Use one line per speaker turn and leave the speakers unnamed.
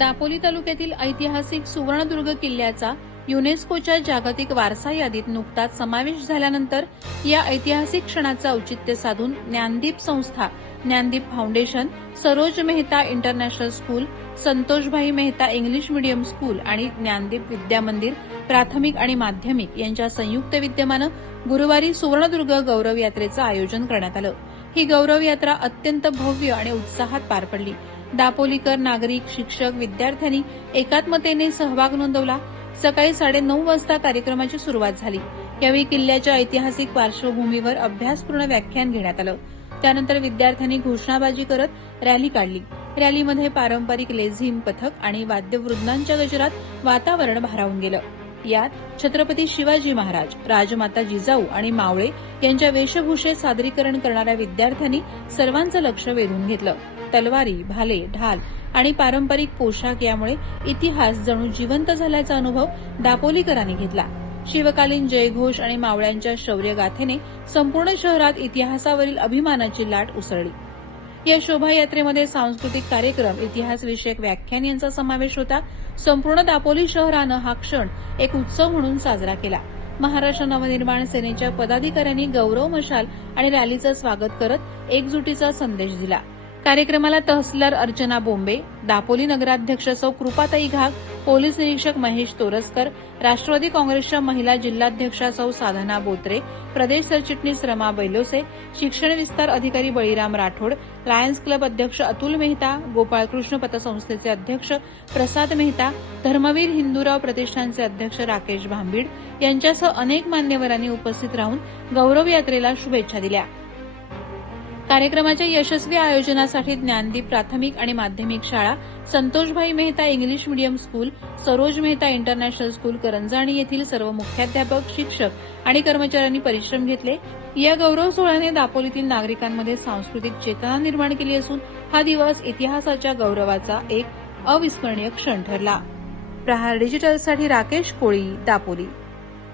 दापोली तालुक्यातील ऐतिहासिक सुवर्णदुर्ग किल्ल्याचा युनेस्कोच्या जागतिक वारसा यादीत नुकताच समावेश झाल्यानंतर या ऐतिहासिक क्षणाचं औचित्य साधून ज्ञानदीप संस्था Dnyandeep foundation Saroj Mehta international school Santoshbhai Mehta English medium school आणि ज्ञानदीप विद्या मंदिर प्राथमिक आणि माध्यमिक यांच्या संयुक्त विद्यमानं गुरुवारी सुवर्णदुर्ग गौरव यात्रेचं आयोजन करण्यात आलं. ही गौरव यात्रा अत्यंत भव्य आणि उत्साहात पार पडली. दापोलीकर नागरिक शिक्षक विद्यार्थ्यांनी एकात्मतेने सहभाग नोंदवला. सकाळी साडेनऊ वाजता कार्यक्रमाची सुरुवात झाली. यावेळी किल्ल्याच्या ऐतिहासिक पार्श्वभूमीवर अभ्यासपूर्ण व्याख्यान घेण्यात आलं. त्यानंतर विद्यार्थ्यांनी घोषणाबाजी करत रॅली काढली. रॅलीमध्ये पारंपरिक लेझिम पथक आणि वाद्यवृंदांच्या गजरात वातावरण भारावून गेलं. यात छत्रपती शिवाजी महाराज राजमाता जिजाऊ आणि मावळे यांच्या वेशभूषेत सादरीकरण करणाऱ्या विद्यार्थ्यांनी सर्वांचं लक्ष वेधून घेतलं. तलवारी भाले ढाल आणि पारंपरिक पोशाख यामुळे इतिहास जणू जिवंत झाल्याचा अनुभव दापोलीकरांनी घेतला. शिवकालीन जयघोष आणि मावळ्यांच्या शौर्यगाथेने संपूर्ण शहरात इतिहासावरील अभिमानाची लाट उसळली. या शोभायात्रेमध्ये सांस्कृतिक कार्यक्रम इतिहासविषयक व्याख्यान यांचा समावेश होता. संपूर्ण दापोली शहरानं हा क्षण एक उत्सव म्हणून साजरा केला. महाराष्ट्र नवनिर्माण सेनेच्या पदाधिकाऱ्यांनी गौरव मशाल आणि रॅलीचं स्वागत करत एकजुटीचा संदेश दिला. कार्यक्रमाला तहसीलदार अर्चना बोंबे दापोली नगराध्यक्ष सौ कृपाताई घाग पोलीस निरीक्षक महेश तोरसकर राष्ट्रवादी काँग्रेसच्या महिला जिल्हाध्यक्षा सौ साधना बोत्रे प्रदेश सरचिटणीस रमा बैलोसे शिक्षण विस्तार अधिकारी बळीराम राठोड लायन्स क्लब अध्यक्ष अतुल मेहता गोपाळकृष्ण पतसंस्थेचे अध्यक्ष प्रसाद मेहता धर्मवीर हिंदूराव प्रतिष्ठानचे अध्यक्ष राकेश भांबीड यांच्यासह अनेक मान्यवरांनी उपस्थित राहून गौरव यात्रेला शुभेच्छा दिल्या. कार्यक्रमाच्या यशस्वी आयोजनासाठी ज्ञानदीप प्राथमिक आणि माध्यमिक शाळा Santoshbhai Mehta English medium school Saroj Mehta international school Karanjani येथील सर्व मुख्याध्यापक शिक्षक आणि कर्मचाऱ्यांनी परिश्रम घेतले. या गौरव सोहळ्याने दापोलीतील नागरिकांमध्ये सांस्कृतिक चेतना निर्माण केली असून हा दिवस इतिहासाच्या गौरवाचा एक अविस्मरणीय क्षण ठरला. प्रहार डिजिटलसाठी राकेश कोळी दापोली.